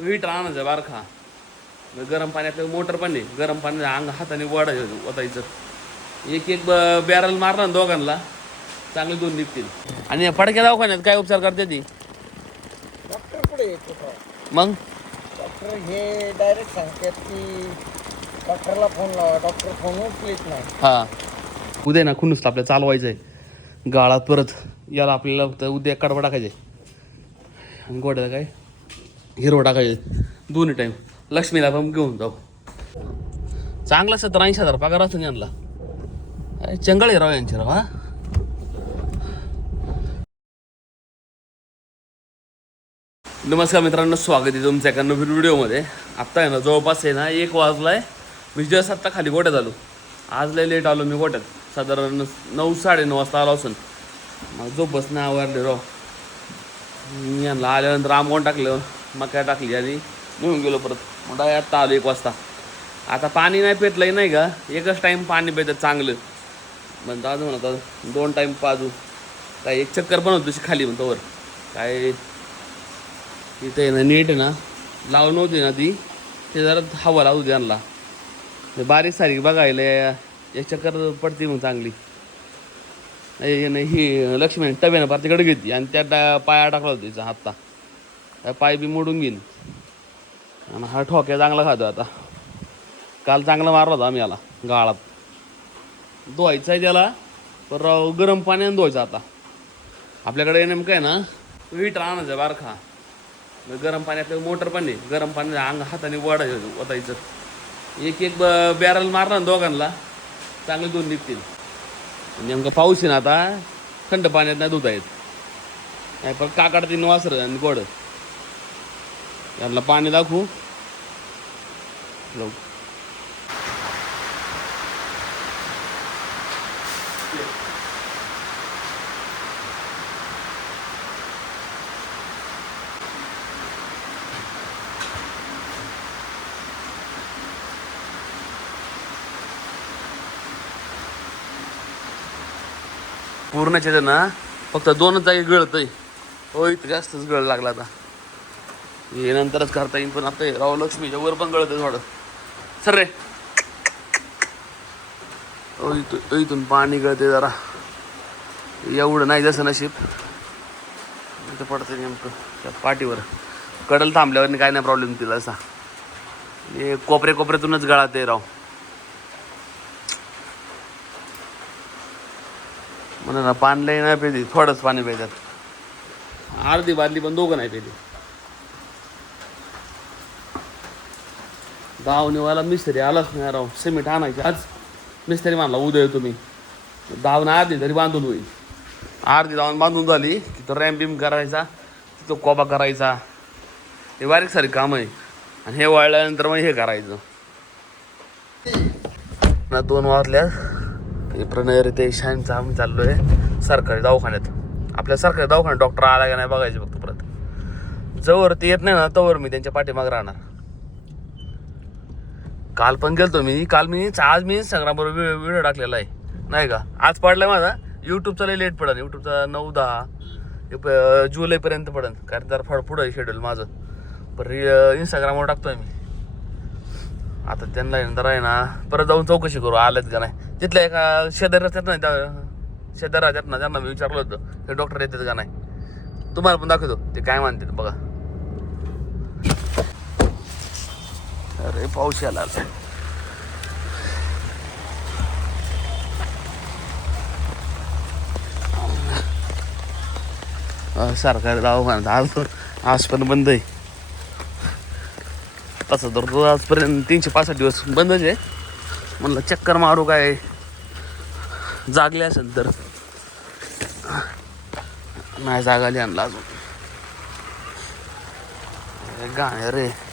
Heater आणायचं बारखा. मग गरम पाण्यात मोटर पण नाही. गरम पाणी अंग हाताने वडायचं ओतायचं. एक एक बॅरल मारला ना दोघांना. चांगले दोन निघतील. आणि या पडक्या दवाखान्यात काय उपचार करते ती? डॉक्टर पुढे मग? डॉक्टर हे डायरेक्ट सांगतात की डॉक्टरला फोन लावा. डॉक्टर फोन उचलीत नाही. हा. उद्या ना खुन्नुस आपल्याला चालवायचं आहे गाळात परत. याला आपल्याला उद्या कडबा टाकायचे आणि गोड्याला काय? हिरवं टाकायचे दोन्ही टाईम लक्ष्मीला पण घेऊन जाऊ. चांगला सत्तर ऐंशी हजार पगार असून यांना. चंगळ आहे राव यांची राव हा. नमस्कार मित्रांनो स्वागत आहे तुमच्या एका नवीन व्हिडिओमध्ये. आत्ता आहे ना जवळपास आहे ना एक वाजलाय. मी जस्ट आत्ता खाली गोट्यात आलो. आज लय लेट आलो मी गोट्यात साधारण नऊ साडेनऊ वाजता आलो असून. मग बस नाही आवडले राव. मी यांना आल्यानंतर आंबवून टाकलं. मका टाकली आणि निघून गेलो परत. मग आत्ता आलो एक वाजता. आता पाणी नाही पेटलंय नाही का? एकच टाईम पाणी पेटत चांगलं. म्हणतो आज म्हणतात दोन टाईम पाजू. काय एक चक्कर पण होती खाली म्हणतो वर काय इथे आहे ना नीट आहे ना लावून नव्हती ना ती. ते जरा हवा लावू दे आणला. बारीक सारीक बघायला एक चक्कर पडते मग चांगली. नाही ही लक्ष्मी टब्यानं पार तिकडे घेतली आणि त्या पाया टाकला होता तिचा हातता काय पाय बी मोडून घेईन. आणि हा ठोक्या चांगला खातो आता. काल चांगला मारला होता आम्ही याला गाळात. धुवायचं आहे त्याला पर गरम पाण्याने धुवायचं आता. आपल्याकडे नेमकं आहे ना हीटर आणायचं बारखा. गरम पाण्यात मोटर पण नाही गरम पाणी अंग हाताने वडायचं ओतायचं. एक एक बॅरल मारला ना दोघांना चांगले दोन निघतील. नेमकं पाऊस आहे ना आता थंड पाण्यात नाही धुता येत. नाही पण काकाड तीन वासर आणि गोड. यांना पाणी दाखवू. लव. पूर्णच ना फक्त दोनच जागी गळतय. हो इथं जास्तच गळ लागला आता. हे नंतरच करता येईल पण आता राव लक्ष्मीच्या वर पण गळत थोडं. सर रे. ओ इथून इथून पाणी गळते जरा. एवढं नाही जसं नशीब. इथं पडतं नेमकं त्या पाठीवर. कडल थांबल्यावर काय नाही प्रॉब्लेम तिला असा. हे कोपरे कोपऱ्यातूनच गळात आहे राव. म्हणून ना पाणी लई नाही पेती थोडंच पाणी पेतात अर्धी बादली पण दोघं नाही पेती दावणीवाला मिस्त्री आलाच नाही राव. सिमेंट आणायचे आज. मिस्त्री मानला उद्या येतो मी. दावणं अर्धी तरी बांधून होईल. अर्धी दावण बांधून झाली तिथं रॅम बिम करायचा तिथं कोबा करायचा. हे बारीक सारी काम आहे. आणि हे वाळल्यानंतर मग हे करायचं. ना दोन वाजल्या प्रणय रे ते शांत आम्ही चाललो आहे सरकारी दवाखान्यात. आपल्या सरकारी दवाखान्यात डॉक्टर आला का नाही बघायचे फक्त परत. जवळ ते येत नाही ना तवर मी त्यांच्या पाठीमाग राहणार. काल पण गेलतो मी. काल मी आज मी इंस्टाग्रामवर व्हिडिओ टाकलेला आहे. नाही का? आज पडलाय माझा. यूट्यूबचा लई लेट पडेल यूट्यूबचा नऊ दहा हे प- जुलैपर्यंत पडेल कारण जरा फळ पुढं शेड्यूल माझं. पण इंस्टाग्रामवर टाकतोय मी. आता त्यांना नंतर आहे ना परत जाऊन चौकशी करू. आलेत का नाही? तिथल्या एका शेजारी राहतात ना त्या शेजारी राहतात ना त्यांना मी विचारलं होतं. हे डॉक्टर येतात का नाही? तुम्हाला पण दाखवतो. ते काय मानतात बघा. अरे पाऊस यायला आला. अं, सरकारी दवाखान्यात आज आज पण बंद आहे. तसं तर आजपर्यंत तीनशे पासष्ट दिवस बंदच आहे. म्हणलं चक्कर मारू काय? जागले असेल तर. नाही जागाली आणला अजून. गाणे रे.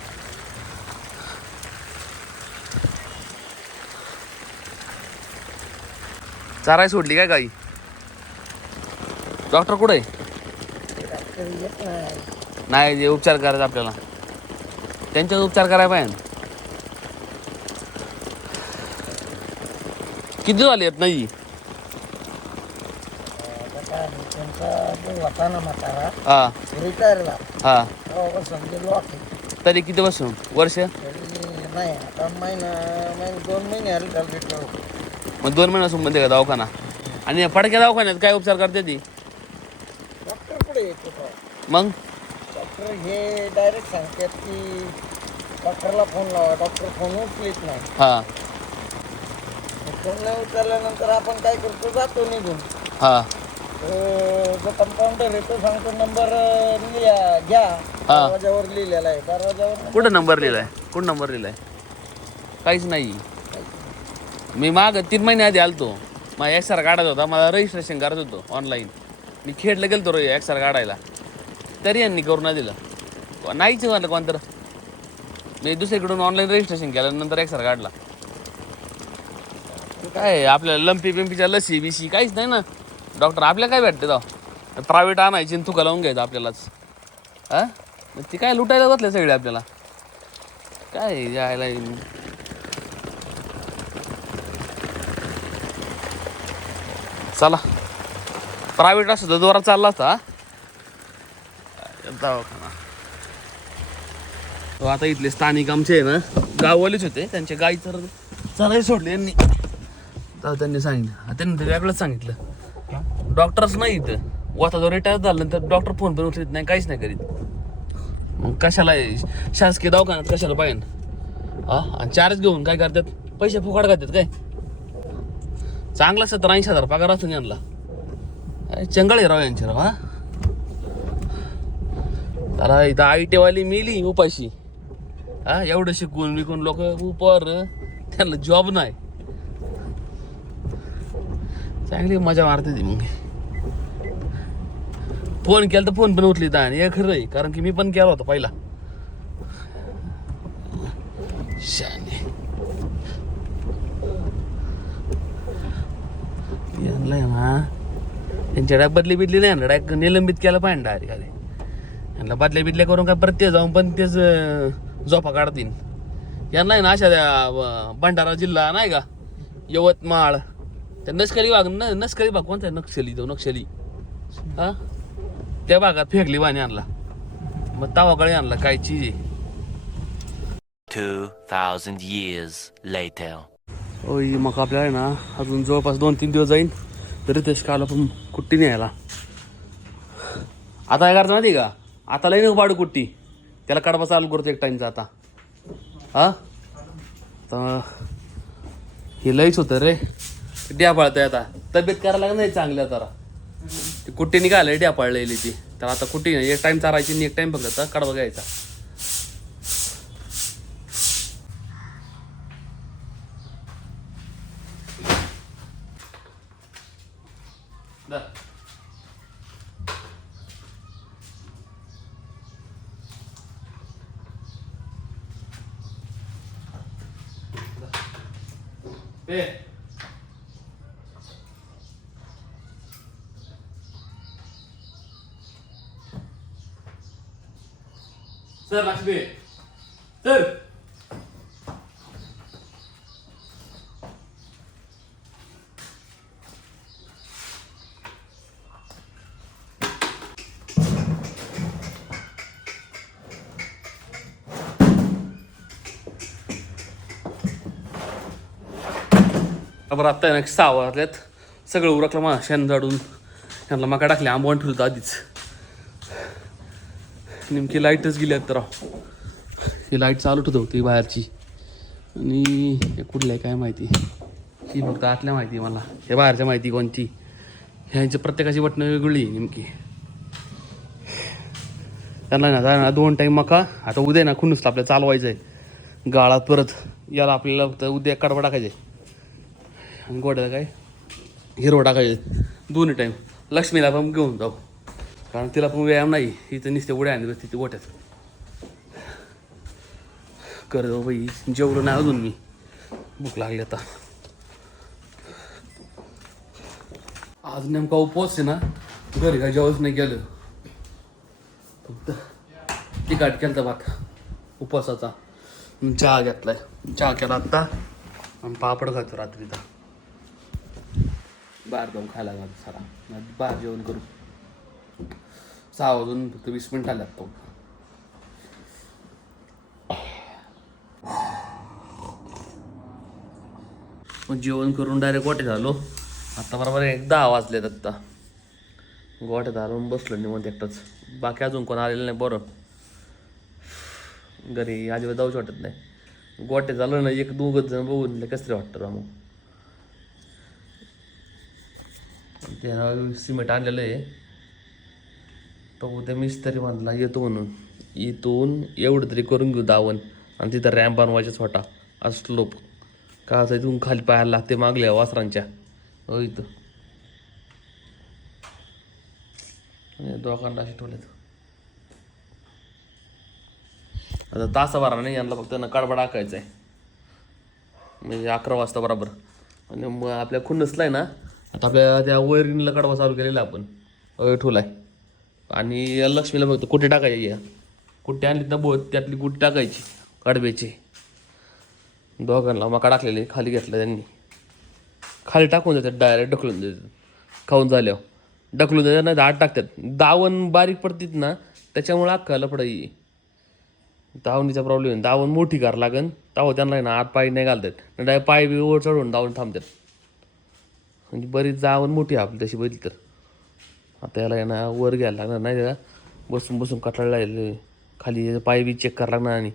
चाराय सोडली काय गाई? डॉक्टर कुठे? आहे नाही जे उपचार करायचा आपल्याला. त्यांच्याच उपचार करायला पाहिजे. किती झाले आहेत नाही? त्यांचा ना हा. हा. तरी किती बसून वर्ष नाही आता महिना दोन महिने मग दोन बंद आहे का दवाखाना? आणि पडक्या दवाखान्यात काय उपचार करते ती? डॉक्टर पुढे येत मग? डॉक्टर हे डायरेक्ट सांगतात की डॉक्टरला फोन लावा. डॉक्टर फोन उचलीत नाही. हां. फोन नाही उचलल्यानंतर आपण काय करतो? जातो निघून. हां. तो जो कंपाऊंडर आहे तो सांगतो नंबर लिहा घ्या. दरवाजावर लिहिलेला आहे. दरवाजावर कुठं नंबर लिहिलाय? कुठं नंबर लिहिलाय? काहीच नाही. मी माग तीन महिने आधी आलतो. मग एक्सर काढायचा होता मला रजिस्ट्रेशन करायचं होतं ऑनलाईन मी खेळलं गेलतो रे एक्सार काढायला. तरी यांनी करून नाही दिलं. नाहीच म्हणलं कोणतर. मी दुसरीकडून ऑनलाईन रजिस्ट्रेशन केलं नंतर एक्सर काढला. काय आपल्याला लंपी पिंपीच्या लसी बिसी काहीच नाही ना. डॉक्टर आपल्याला काय भेटते तो? प्रायव्हेट आणायची आणि तुका लावून घ्यायचं आपल्यालाच. हां? मग ती काय लुटायला बसले सगळे आपल्याला? काय यायला चला. प्रायव्हेट असतं तर चालला असता हा? दवाखाना. तो आता इथले स्थानिक आमचे आहे ना गाववालेच होते. त्यांचे गाई तर चराई सोडले यांनी. तर त्यांनी सांगितलं. त्यांनी ते वेगळंच सांगितलं. डॉक्टरच नाही इथं. वाता जो रिटायर झाल्यानंतर डॉक्टर फोन पण उचलत नाही काहीच नाही करीत. मग कशाला? शासकीय दवाखान्यात कशाला पाहिजे? हा? आणि चार्ज घेऊन काय करतात? पैसे फुकाट घालतात काय? चांगला सत्तर ऐंशी हजार पगार असतो यांना. काय चंगळ आहे राव यांची राव हा. त्याला इथं आय टी वाली मिली उपाशी. हा एवढं शिकून विकून लोक उपर त्यांना जॉब नाही. चांगली मजा मारते ती मग फोन केला तर फोन पण उचली आणि हे खरं आहे कारण की मी पण केला होता पहिला. शान. यांना आहे ना त्यांच्या बदली बिदली नाही ना डायरेक्ट निलंबित केलं पाहिजे डायरेक्ट आधी. यांना बदल्या बिदल्या करून काय प्रत्येक जाऊन पण तेच झोपा काढतील यांना ना अशा त्या भंडारा जिल्हा नाही का? यवतमाळ. त्या नस्करी भाग न नस्करी भाग कोणता आहे? नक्षली तो नक्षली. हा? त्या भागात फेकली वाणी आणला. मग तावाकडे आणला काय चीज आहे? 2,000 years later. ओय मग आपल्याला आहे ना अजून जवळपास दोन तीन दिवस जाईन. तरी तेच काला पण कुट्टी नाही यायला आता काय करायचं माहिती आहे का? आता लई नको पाडू कुट्टी. त्याला कडबा चालू करतो एक टाईमचा आता. हा? तर हे लईच होतं रे. द्या पाळतंय आता. तब्येत करायला लागत नाही चांगल्या तर ती कुट्टी निघाली ड्या पाळलेली ती. तर आता कुट्टी नाही एक टाईम चारायची आणि एक टाईम फक्त आता कडबा घ्यायचा. दा. पे सर लक्ष्मी सर बरं आत्ता आहे ना सहा वाजल्यात. सगळं उरकलं मग शेण जाडून यांना मका टाकले आंबवण ठेवलं आधीच. नेमकी लाईटच गेली आहेत राव ही लाइट चालू ठेवत होती बाहेरची. आणि हे कुठल्या काय माहिती? ही फक्त आतल्या माहिती मला. हे बाहेरच्या माहिती कोणती? ह्यांची प्रत्येकाची बटणं वेगळी नेमकी. त्यांना ना ना दोन टाईम मका आता उद्या ना खुनुसला आपल्याला चालवायचं आहे गाळात परत. याला आपल्याला फक्त उद्या कडबा टाकायचं आहे आणि गोड्याला काय? हिरवं टाकायचे. दोन्ही टाईम लक्ष्मीला पण घेऊन जाऊ. कारण तिला पण व्यायाम नाही. इथं नुसते उड्या आणि तिथे गोट्यात. कर जाऊ बाई. जेवलो नाही अजून मी. भूक लागली आता. आज नेमका उपवास आहे ना. घरी काय जेवच नाही गेलं फक्त तिकाट केलं भात. उपवासाचा. चहा घेतलाय. चहा केला आत्ता. आणि पापड खातो रात्रीचा. बाहेर जाऊन खायला जातो सारा. बाहेर जेवण करू सहा वाजून फक्त वीस मिनिट आल्यात तो. मग जेवण करून डायरेक्ट गोठ्यात झालो आत्ता बरोबर एक दहा वाजलेत आत्ता. गोठ्यात धारून बसलो निवंत एकटाच. बाकी अजून कोण आलेलं नाही बरं. घरी आजीवर जाऊच वाटत नाही. गोटे झालं ना एक दोघं जण बघून कसं वाटतं मग ते सिमेंट आणलेलं आहे. तो उद्या मिस्त्री म्हणला येतो म्हणून. इथून एवढं तरी करून घेऊ दावण. आणि तिथं रॅम्प बनवायचाच होता. असं स्लोप. का असं इथून खाली पाहायला लागते मागल्या वासरांच्या. हो इथं. दोघांना असे ठेवलेत. आता तासाभरा नाही यांना फक्त ना कडबा टाकायचा आहे म्हणजे अकरा वाजता बरोबर. आणि मग आपल्या खुन्नसला आहे ना आता आपल्या त्या वैरणीला कडवा चालू केलेला आपण. ठेवलाय आणि या लक्ष्मीला बघतो कुठे टाकायची या? कुठे आणलीत ना बोत त्यातली कुठे टाकायची कडब्याची दोघांना मका टाकलेले खाली घेतलं त्यांनी. खाली टाकून देतात डायरेक्ट ढकलून देतात. खाऊन झाल्यावर. ढकलून देतात नाही आत टाकतात. दावण बारीक पडतीत ना त्याच्यामुळे अक्काला पडाई दावणीचा प्रॉब्लेम दावण मोठी कार लागन तावं त्यांना ना आत पाय नाही घालतात. डायरेक्ट पाय बी ओढ चढून दावण थांबतात. म्हणजे बरीच जावन मोठी आहे आपली तशी बघितली तर. आता याला आहे ना वर घ्यायला लागणार नाही त्याला. बसून बसून कटाळला खाली पाय बी चेक करायला लागणार आणि.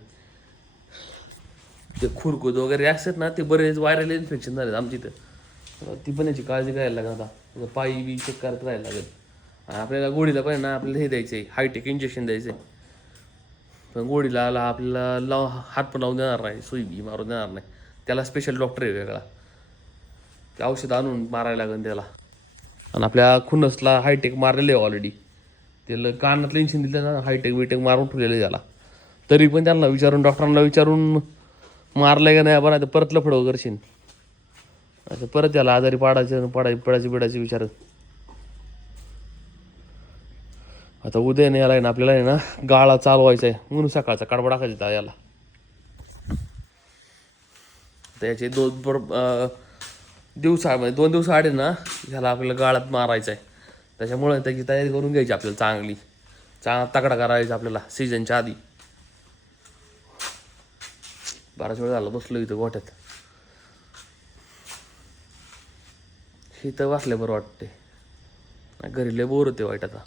ते खुरकूत वगैरे असतात ना ते बरेच व्हायरल इन्फेक्शन झाले आमच्या इथं. ती पण याची काळजी घ्यायला लागणार आता. पायी बी चेक करत राहायला लागेल. आणि आपल्याला गोडीला पण ना आपल्याला हे द्यायचं आहे. हायटेक इंजेक्शन द्यायचं आहे. पण गोडीला आला आपल्याला लाव हात पण लावून देणार नाही सुई बी मारून देणार नाही. त्याला स्पेशल डॉक्टर आहे वेगळा. ते औषध आणून मारायला लागेल त्याला. आणि आपल्या खुनसला हायटेक मारलेलं आहे ऑलरेडी त्याला कानातलं इंजेक्शन दिलं ना हायटेक बिटेक मारून ठेवलेलं आहे त्याला. तरी पण त्यांना विचारून डॉक्टरांना विचारून मारलं का नाही बरं आता परत लफडं करशील आता परत त्याला आजारी पाडायचं पडायची पडायची बिडायची विचार. आता उद्या नाही याला आहे ना आपल्याला आहे ना गाळा चालवायचा आहे. म्हणून सकाळचा कडबा टाकायचा याला. त्याचे दोन बरोबर दिवसा म्हणजे दोन दिवस आडे ना ह्याला आपल्याला गाळात मारायचं आहे त्याच्यामुळे त्याची तयारी करून घ्यायची आपल्याला चांगली. चांगला तगडा करायचा आपल्याला सीझनच्या आधी. बराच वेळ झाला बसलो इथं गोठ्यात. इथं वाचले बरं वाटते घरी लय बोर होते वाईट आता.